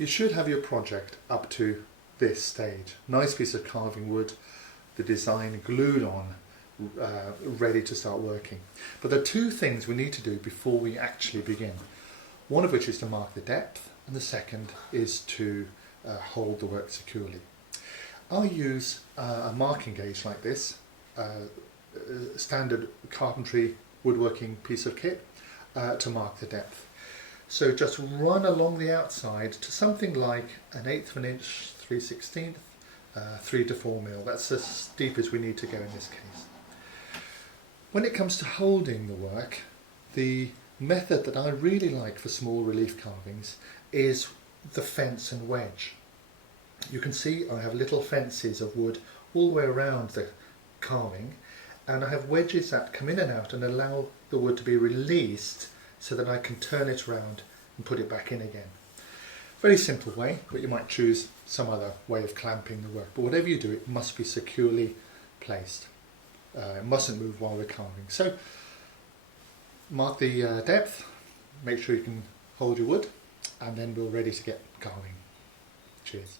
You should have your project up to this stage. Nice piece of carving wood, the design glued on, ready to start working. But there are two things we need to do before we actually begin. One of which is to mark the depth, and the second is to hold the work securely. I'll use a marking gauge like this, standard carpentry woodworking piece of kit, to mark the depth. So just run along the outside to something like 1/8 of an inch, 3/16, 3 to 4 mil. That's as deep as we need to go in this case. When it comes to holding the work, the method that I really like for small relief carvings is the fence and wedge. You can see I have little fences of wood all the way around the carving, and I have wedges that come in and out and allow the wood to be released so that I can turn it around and put it back in again. Very simple way, but you might choose some other way of clamping the work. But whatever you do, it must be securely placed. It mustn't move while we're carving. So mark the depth, make sure you can hold your wood, and then we're ready to get carving. Cheers.